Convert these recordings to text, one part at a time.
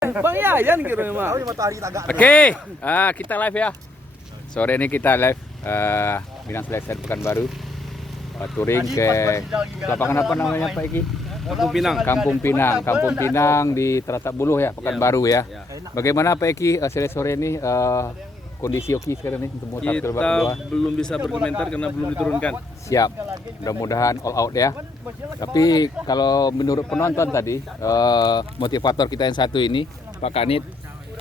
Bang Yayan kira mah. Oke, kita live ya. Sore ini kita live Minang Selection Pekanbaru. Touring ke lapangan apa namanya Pak Iki? Kampung Pinang. Kampung Pinang di Teratak Buluh ya, Pekanbaru ya. Bagaimana Pak Iki sore ini kondisi Oki sekarang nih untuk mau tampil babak kedua? Belum bisa berkomentar karena belum diturunkan. Siap, mudah-mudahan all out ya. Tapi kalau menurut penonton tadi, motivator kita yang satu ini, Pak Kanit,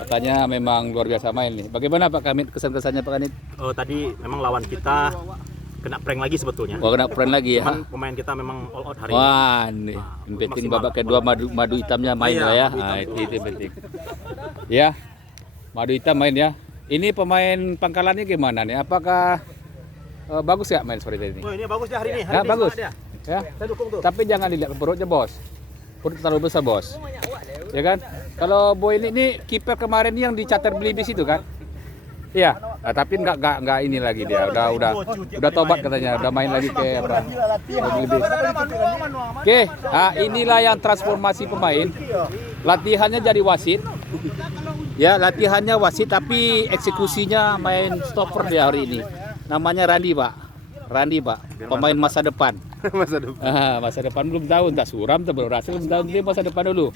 katanya memang luar biasa main nih. Bagaimana Pak Kanit, kesan-kesannya Pak Kanit? Tadi memang lawan kita kena prank lagi sebetulnya. Oh, kena prank lagi ya? Cuman pemain kita memang all out hari ini. Wah, nih, yang penting babak kedua madu hitamnya main lah ya. Itu penting. Ya, madu hitam main ya. Ini pemain pangkalannya gimana nih? Apakah bagus nggak main sore ini? Oh, ini bagus ya hari ini. Ya, ini bagus. dia. Ya. Saya dukung tuh. Tapi jangan dilihat perutnya bos. Perut terlalu besar bos. Ya kan? Kalau Boy ini kiper kemarin yang di Charter Belibis itu kan? Iya. Tapi nggak ini lagi dia. Udah tobat katanya. Udah main lagi ke apa? Belibis. Oke. Inilah yang transformasi pemain. Latihannya jadi wasit. Ya, latihannya wasit tapi eksekusinya main stopper dia hari ini. Namanya Randi, Pak. Pemain masa depan. Masa depan belum tahu, entah suram, entah berhasil, belum tahu dia masa depan dulu.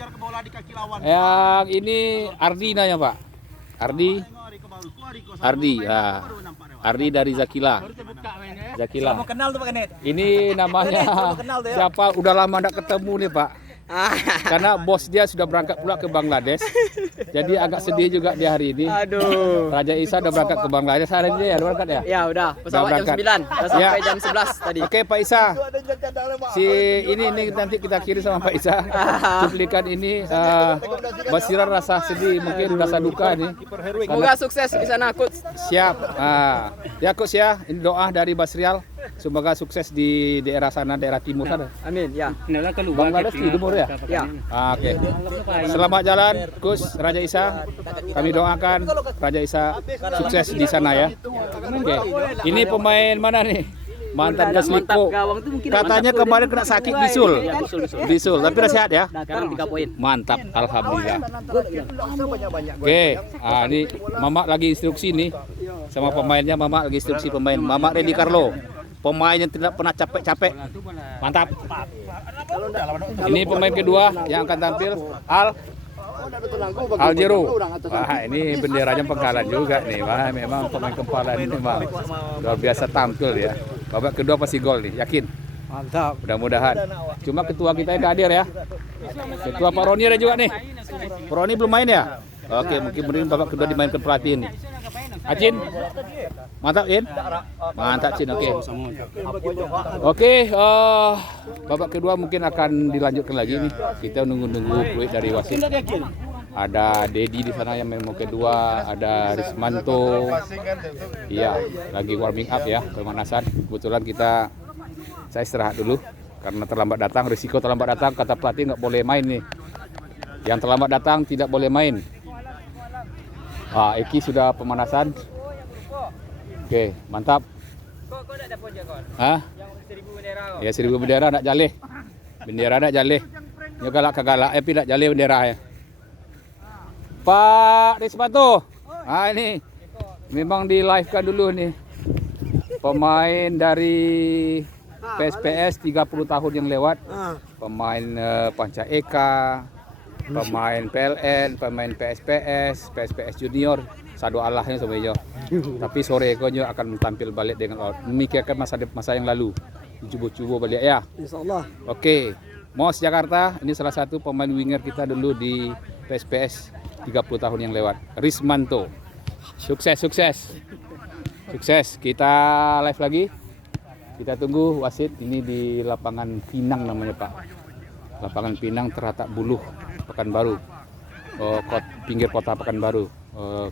Yang ini Ardi nanya, Pak. Ardi dari Zakila. Ini namanya siapa? Udah lama enggak ketemu nih, Pak. Karena bos dia sudah berangkat pula ke Bangladesh. Jadi agak sedih juga di hari ini. Aduh. Raja Isa udah berangkat ke Bangladesh hari ini ya, berangkat ya? Ya udah, pesawat jam 9 sampai jam 11 tadi. Oke, Pak Isa. Ini nanti kita kirim sama Pak Isa. Cuplikan ini Basiran rasa sedih, mungkin rasa duka nih. Semoga sukses di sana, Coach. Siap. Ya Coach ya, ini doa dari Basrial. Semoga sukses di daerah sana, daerah timur sana. Amin, ya. Bangladesh di timur ya? Ya. Oke. Selamat jalan Coach Raja Isa. Kami doakan Raja Isa sukses di sana ya. Oke. Ini pemain mana nih? Mantan Gasliko. Katanya kemarin kena sakit bisul. Tapi udah sehat ya? Sekarang 3 poin. Mantap, alhamdulillah. Oke, ini Mama lagi instruksi nih sama pemainnya. Mama lagi instruksi pemain. Mama Randy Carlo, pemain yang tidak pernah capek-capek. Mantap. Ini pemain kedua yang akan tampil, Aljero. Wah, ini benderanya Pengkalan juga nih. Wah, memang pemain kempalan ini memang luar biasa tampil ya. Babak kedua pasti gol nih, yakin. Mantap. Mudah-mudahan. Cuma ketua kita yang hadir ya. Ketua Pak Roni ada juga nih. Pak Roni belum main ya? Oke, mungkin babak kedua dimainkan pelatih ini. Acin, mantap In. Mantap Cin, oke. Oke, babak kedua mungkin akan dilanjutkan lagi nih. Kita nunggu fluid dari wasit. Ada Dedi di sana yang main kedua, ada Rismanto. Iya, lagi warming up ya, pemanasan. Kebetulan saya istirahat dulu karena terlambat datang, risiko terlambat datang, kata pelatih nggak boleh main nih. Yang terlambat datang tidak boleh main. Eki sudah pemanasan. Oke, mantap. Ya 1000 bendera nak jaleh. Bendera nak jaleh. Ya galak kagalak tapi nak jaleh bendera ya. Pak Rismanto. Ini memang di live kan dulu nih. Pemain dari PSPS 30 tahun yang lewat. Pemain Panca Eka, pemain PLN, pemain PSPS Junior, sadu Allahnya semuanya. Tapi sore konyo akan tampil balik dengan memikirkan masa yang lalu. Cuba balik ya. Insyaallah. Oke. Mos Jakarta, ini salah satu pemain winger kita dulu di PSPS 30 tahun yang lewat. Rismanto. Sukses. Kita live lagi. Kita tunggu wasit ini di lapangan Pinang namanya Pak. Lapangan Pinang Teratak Buluh, Pekanbaru. Pinggir kota Pekanbaru.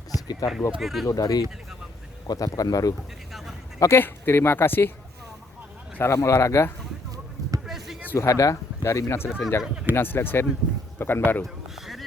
Sekitar 20 kilo dari kota Pekanbaru. Oke, terima kasih. Salam olahraga. Suhada dari Minang Selection Pekanbaru.